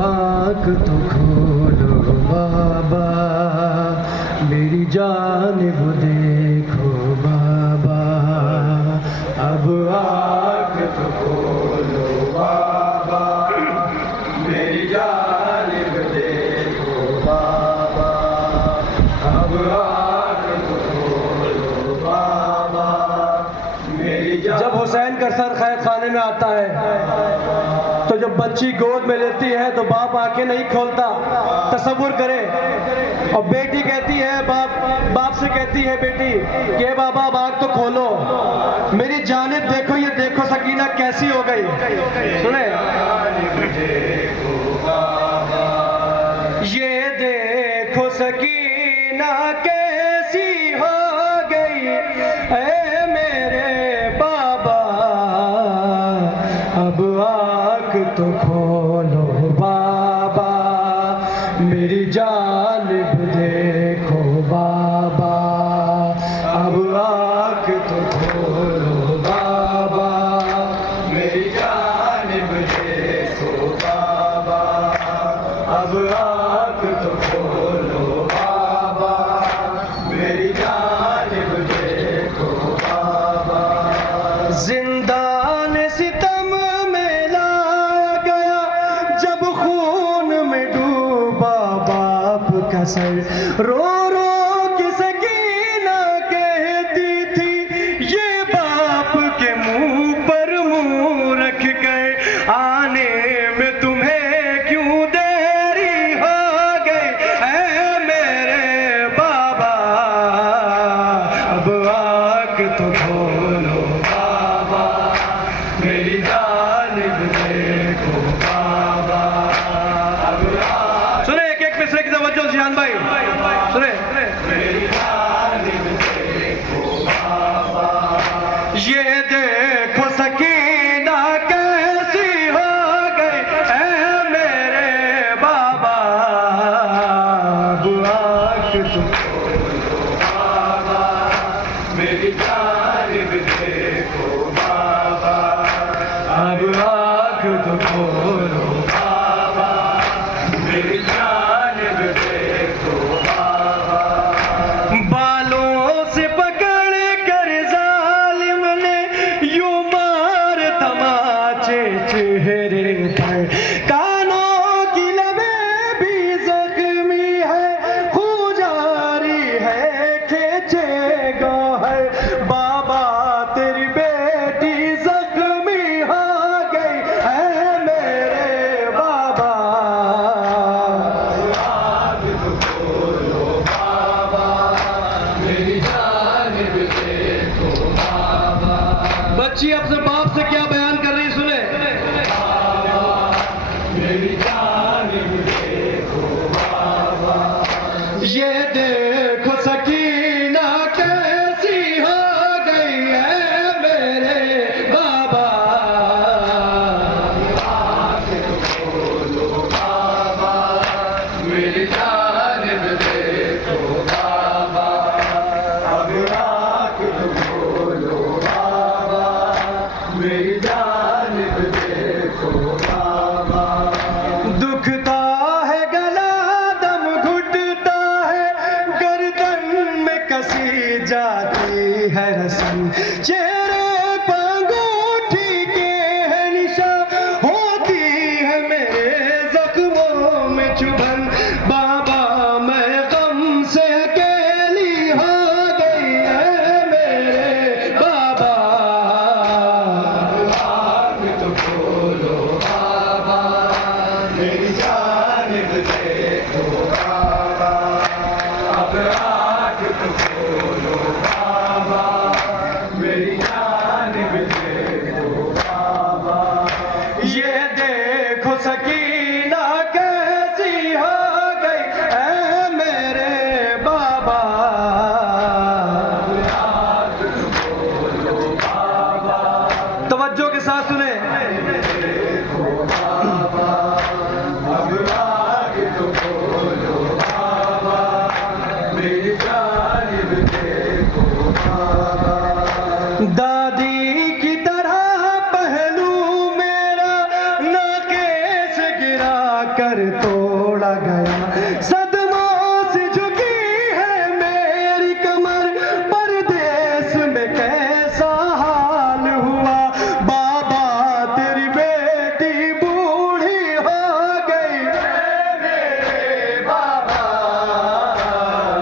आँख तो खोलो बाबा, मेरी जानिब देखो बाबा, अब आँख तो खोलो बाबा, मेरी जानिब देखो बाबा, अब आँख तो खोलो बाबा, मेरी जानिब। जब हुसैन का सर खैर खाने में आता है तो जब बच्ची गोद में लेती है तो बाप आंखें नहीं खोलता। तसव्वुर करें। और बेटी कहती है, बाप से कहती है बेटी कि बाबा अब आँख तो खोलो, मेरी जानिब देखो, ये देखो सकीना कैसी हो गई। सुने, ये देखो सकीना कैसी हो गई, ऐ मेरे बाबा, अब आँख तो खोलो बाबा, मेरी जानिब देखो बाबा, अब आँख तो खोलो बाबा, मेरी जानिब देखो बाबा, अब आँख तो खोलो बाबा, मेरी जानिब देखो बाबा। जिंदान सितम में लाया गया जब खून में डूबा बाप का सर, रो रो के सकीना कहती थी ये बाप के मुंह पर मुंह रख गए, आने में तुम्हें क्यों देरी हो गई, ऐ मेरे बाबा, अब आँख तो खोलो बाबा, मेरी जानिब देखो बाबा, अब सुने एक एक मिसरे की तवज्जो जिहान भाई, सुने, मेरी जानिब देखो बाबा, ये देखो सकीना कैसी हो गई, ऐ मेरे बाबा, अब आँख तो खोलो बाबा, मेरी जानिब देखो बाबा, अब आँख तो खोलो बाबा, मेरी जानिब देखो बाबा। बालों से पकड़ कर जालिम ने यूं मार तमाचे चेहरे पर, कानों की लबें भी जख्मी है, खून जारी है खींचे गौहर, बाबा तेरी बेटी जख्मी हो गई, है मेरे बाबा, आँख तो खोलो बाबा, मेरी जानिब देखो बाबा। बच्ची अपने बाप से क्या बयान कर रही, सुने, मेरी जानिब देखो बाबा, ये देखो सकीना कैसी हो गई, है मेरे बाबा, आँख तो खोलो बाबा, मेरी जानिब देखो बाबा, अब आँख तो खोलो बाबा, मेरी जानिब देखो बाबा। दुखता है गला, दम घुटता है, गर्दन में कसी जाती है रस्म, चेहरे पर अंगूठी के है निशान, होती है मेरे जख्मों में चुभन, बाबा मैं गम से अकेली हो गई, है मेरे बाबा, आँख तो खोलो बाबा, मेरी जानिब देखो बाबा, अब आँख तो खोलो बाबा, मेरी जानिब देखो बाबा, ये देखो सकीना कैसी हो कर तोड़ा गया। सदमों से झुकी है मेरी कमर, परदेस में कैसा हाल हुआ। बाबा तेरी बेटी बूढ़ी हो गई, मेरे बाबा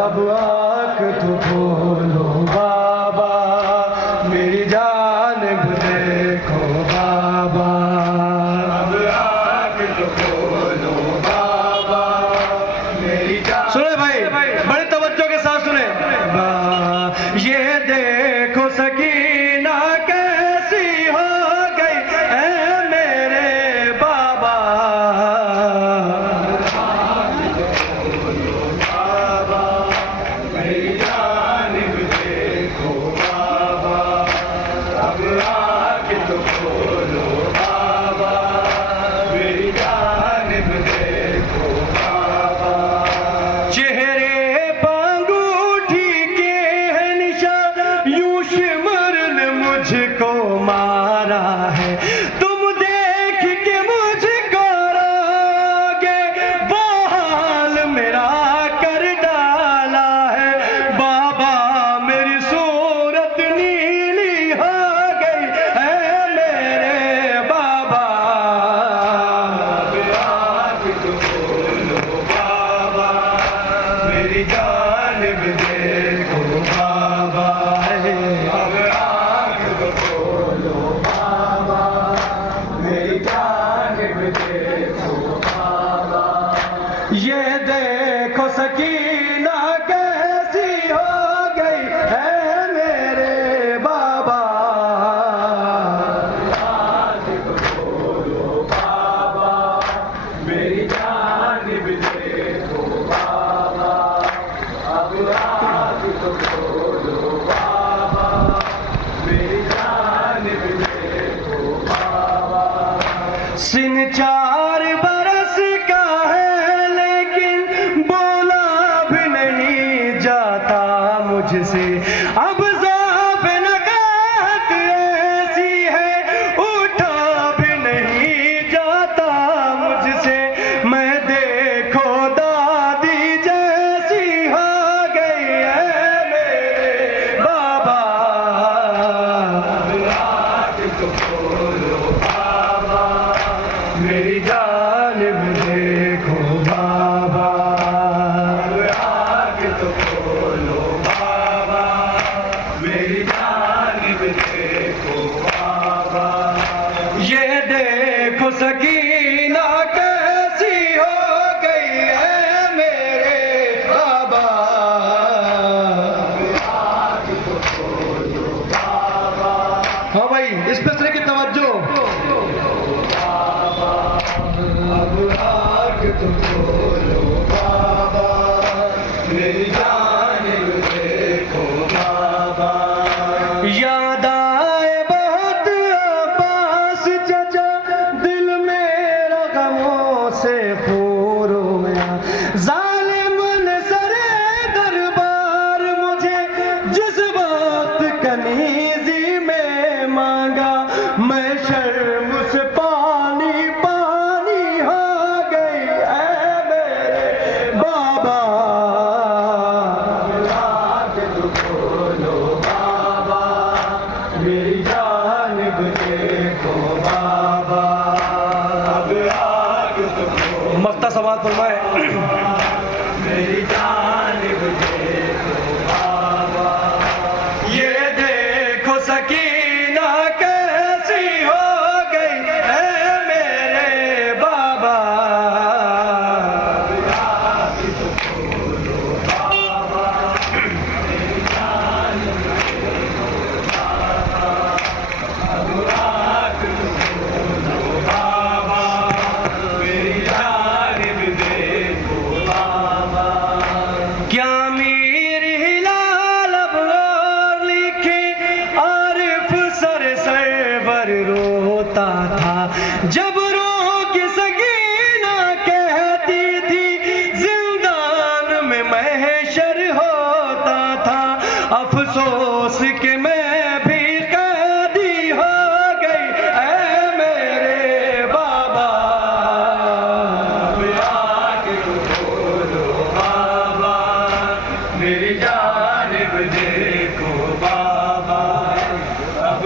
अब आँख तो खोलो बाबा, मेरी जान देखो बाबा, अब आँख तो खोलो बाबा, मेरी जान। सुने भाई, बड़े तवज्जो के साथ सुने। ये देखो सकीना कैसी हो गई है मेरे बाबा, मेरी जान देखो बाबा, अब आँख तो खोलो बाबा, मेरी जान देखो बाबा। चेहरे पंगूठी के है निशान, यूं शिमर ने मुझको मारा है। तुम देख के मुझको रोगे, वो हाल मेरा कर डाला है। बाबा मेरी सूरत नीली हो गई है मेरे बाबा, अब आँख तो खोलो बाबा, मेरी जान भी देखो बाबा, अब आँख तो खोलो बाबा, मेरी जान भी देखो बाबा। ये देखो सकीना कैसी हो गई है मेरे बाबा, आँख तो खोलो बाबा, मेरी जान भी देखो बाबा, अब आँख तो खोलो बाबा, मेरी जान भी देखो बाबा। सिन 4 बरस का है लेकिन बोला भी नहीं जाता मुझसे। अब ज़ाफ़ नगाहत ऐसी है, उठा भी नहीं जाता मुझसे। मैं देखो दादी जैसी हो गई है मेरे बाबा, आँख तो खोलो बाबा, मेरी जान भी देखो बाबा, आँख तो खोलो बाबा, मेरी जान भी देखो बाबा। ये देखो सकीना कैसी हो गई है मेरे बाबा, आँख तो खोलो बाबा। हाँ भाई, इस पे तरह की तवज्जो। अब आँख तो खोलो बाबा, मेरी जान देखो बाबा। याद आए बहुत अब्बास चचा, दिल मेरा गमों से खूर होया। जालिम ने सरे दरबार मुझे जिस वक्त कनीजी में मांगा, मैं शर्म से पानी पानी हो गई है मेरे बाबा, आँख तो खोलो बाबा, मेरी जान भी देखो बाबा, अब आँख तो खोलो। मख्ता समाज फरमाए, मेरी जान भी देखो बाबा। ये देखो सकीना कैसी हो गई है मेरे बाबा, आँख तो खोलो बाबा, मेरी जान देखो बाबा, अब आँख तो खोलो बाबा, मेरी जान भी देखो बाबा। क्या मीर हिलाल अब और लिखे, आरिफ सरवर रोता था जब रो की सकीना कहती थी, जिंदान में महशर होता था। अफसोस के मैं भी कैदी हो गई ऐ मेरे बाबा, मेरी जानिब देखो बाबा, अब